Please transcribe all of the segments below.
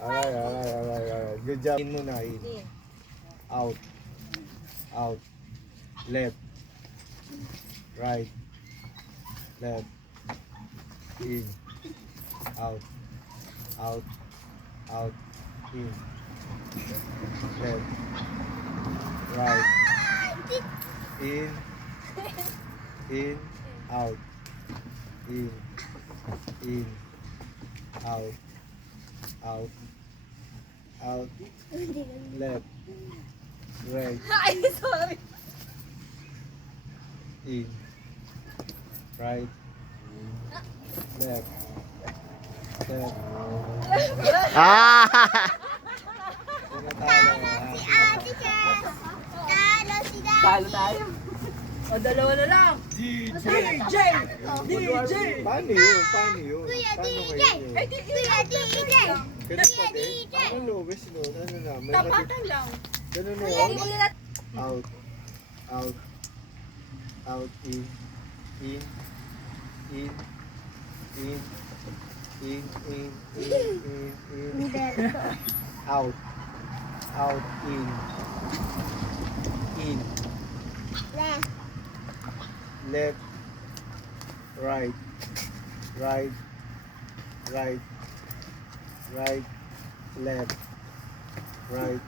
Alright. Good job. In muna, in. Out. Out. Left. Right. Left. In. Out. Out. Out. In. Left. Right. In. In. Out. In. In. Out. Out. Out. Left. Right. Ay, sorry. In. Right. Left. Left. Ah! Talo tayo. O, dalawa na lang. DJ! DJ! Paano yun? Paano yun? Kuya Paano DJ! kayo? Ay, di, Kuya DJ! Ganun pa din? Ano lobes nun? Ano na? May tapatan lang. Ganun na Kuya, yun? di mo nila. Out. Out. Out. In. In. In. In. In. Out. Out. In. In. Left. Right. Right. Right. Right. Left. Right.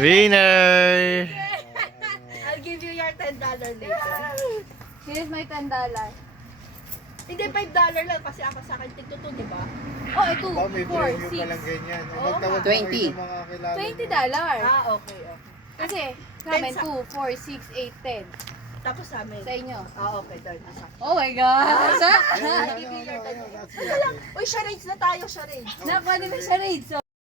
Winner! I'll give you your $10 later. Here's my $10. Hindi, $5 lang kasi ako sa akin tigto to, di ba? Oh, ito. Ba, may 4, premium 6. palang ganyan. Oo, Magtawag 20. kayo ng mga kilala $20. Ah, okay. Kasi, sa amin, 2, 4, 6, 8, 10. Tapos sa amin. Sa inyo. Ah, okay, darn. Asa. Oh my gosh! niyo. Uy, charades na tayo, charades. Nakuha din na siya rate. So,